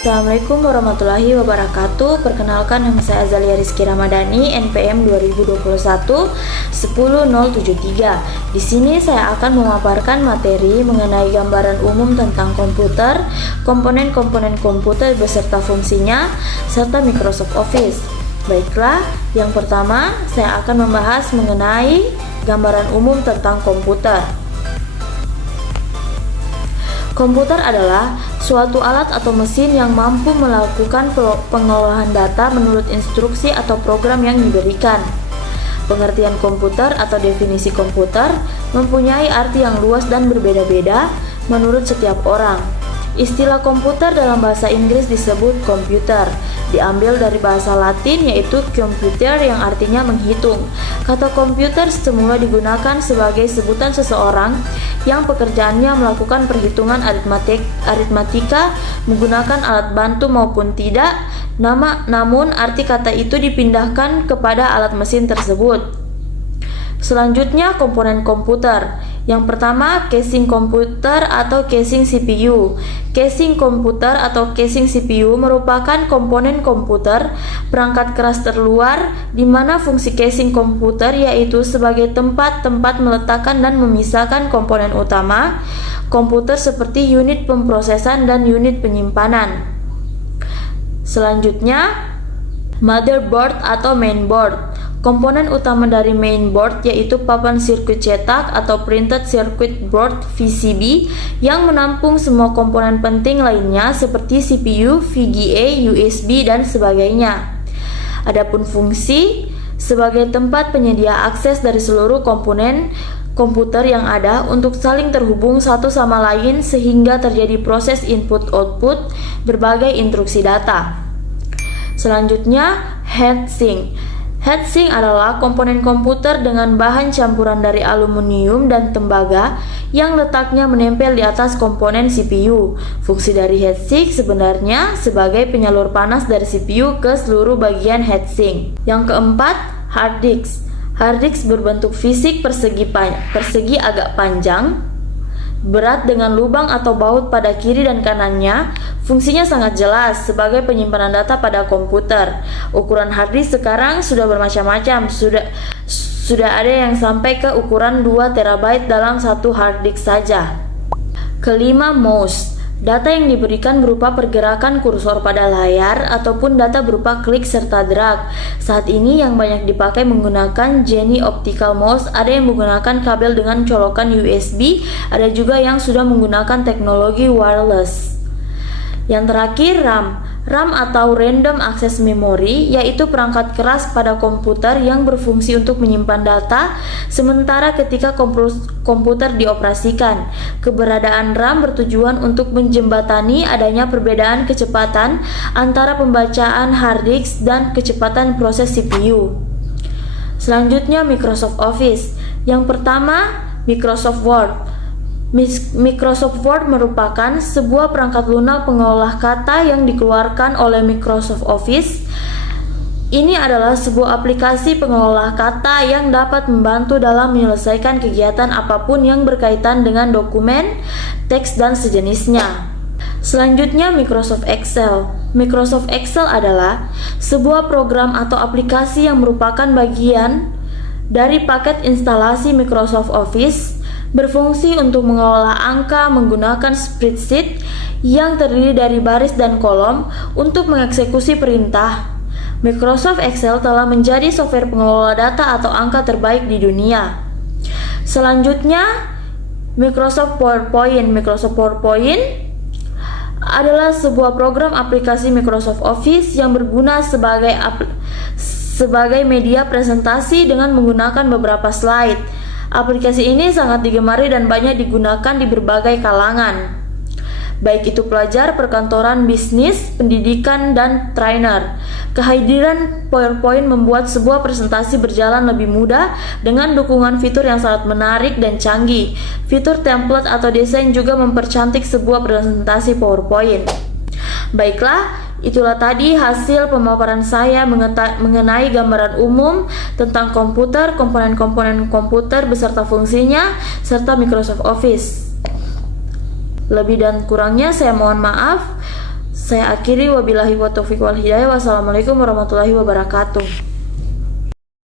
Assalamualaikum warahmatullahi wabarakatuh. Perkenalkan, nama saya Azalia Rizky Ramadhani, NPM 2021 10073. Di sini saya akan memaparkan materi mengenai gambaran umum tentang komputer, komponen-komponen komputer beserta fungsinya, serta Microsoft Office. Baiklah, yang pertama saya akan membahas mengenai gambaran umum tentang komputer. Komputer adalah suatu alat atau mesin yang mampu melakukan pengolahan data menurut instruksi atau program yang diberikan. Pengertian komputer atau definisi komputer mempunyai arti yang luas dan berbeda-beda menurut setiap orang. Istilah komputer dalam bahasa Inggris disebut komputer, diambil dari bahasa Latin yaitu computer yang artinya menghitung. Kata komputer semula digunakan sebagai sebutan seseorang yang pekerjaannya melakukan perhitungan aritmatika menggunakan alat bantu maupun tidak, namun arti kata itu dipindahkan kepada alat mesin tersebut. Selanjutnya, komponen komputer. Yang pertama, casing komputer atau casing CPU. Casing komputer atau casing CPU merupakan komponen komputer perangkat keras terluar di mana fungsi casing komputer yaitu sebagai tempat meletakkan dan memisahkan komponen utama komputer seperti unit pemrosesan dan unit penyimpanan. Selanjutnya, motherboard atau mainboard. Komponen utama dari mainboard yaitu papan sirkuit cetak atau printed circuit board PCB yang menampung semua komponen penting lainnya seperti CPU, VGA, USB, dan sebagainya. Adapun fungsi sebagai tempat penyedia akses dari seluruh komponen komputer yang ada untuk saling terhubung satu sama lain sehingga terjadi proses input-output berbagai instruksi data. Selanjutnya, heatsink. Heatsink adalah komponen komputer dengan bahan campuran dari aluminium dan tembaga yang letaknya menempel di atas komponen CPU. Fungsi dari heatsink sebenarnya sebagai penyalur panas dari CPU ke seluruh bagian heatsink. Yang keempat, hard disk. Hard disk berbentuk fisik persegi agak panjang, berat dengan lubang atau baut pada kiri dan kanannya. Fungsinya sangat jelas sebagai penyimpanan data pada komputer. Ukuran hard disk sekarang sudah bermacam-macam. Sudah ada yang sampai ke ukuran 2 TB dalam satu hard disk saja. Kelima, mouse. Data yang diberikan berupa pergerakan kursor pada layar ataupun data berupa klik serta drag. Saat ini yang banyak dipakai menggunakan Genie Optical Mouse, ada yang menggunakan kabel dengan colokan USB, ada juga yang sudah menggunakan teknologi wireless. Yang terakhir, RAM. RAM atau Random Access Memory yaitu perangkat keras pada komputer yang berfungsi untuk menyimpan data sementara ketika komputer dioperasikan. Keberadaan RAM bertujuan untuk menjembatani adanya perbedaan kecepatan antara pembacaan hard disk dan kecepatan proses CPU. Selanjutnya, Microsoft Office. Yang pertama, Microsoft Word. Microsoft Word merupakan sebuah perangkat lunak pengolah kata yang dikeluarkan oleh Microsoft Office. Ini adalah sebuah aplikasi pengolah kata yang dapat membantu dalam menyelesaikan kegiatan apapun yang berkaitan dengan dokumen, teks, dan sejenisnya. Selanjutnya, Microsoft Excel. Microsoft Excel adalah sebuah program atau aplikasi yang merupakan bagian dari paket instalasi Microsoft Office, berfungsi untuk mengolah angka menggunakan spreadsheet yang terdiri dari baris dan kolom untuk mengeksekusi perintah. Microsoft Excel telah menjadi software pengelola data atau angka terbaik di dunia. Selanjutnya, Microsoft PowerPoint. Microsoft PowerPoint adalah sebuah program aplikasi Microsoft Office yang berguna sebagai media presentasi dengan menggunakan beberapa slide. Aplikasi ini sangat digemari dan banyak digunakan di berbagai kalangan, baik itu pelajar, perkantoran, bisnis, pendidikan, dan trainer. Kehadiran PowerPoint membuat sebuah presentasi berjalan lebih mudah dengan dukungan fitur yang sangat menarik dan canggih. Fitur template atau desain juga mempercantik sebuah presentasi PowerPoint. Baiklah, itulah tadi hasil pemaparan saya mengenai gambaran umum tentang komputer, komponen-komponen komputer beserta fungsinya, serta Microsoft Office. Lebih dan kurangnya saya mohon maaf. Saya akhiri, wabillahi wa taufiq wal hidayah. Wassalamualaikum warahmatullahi wabarakatuh.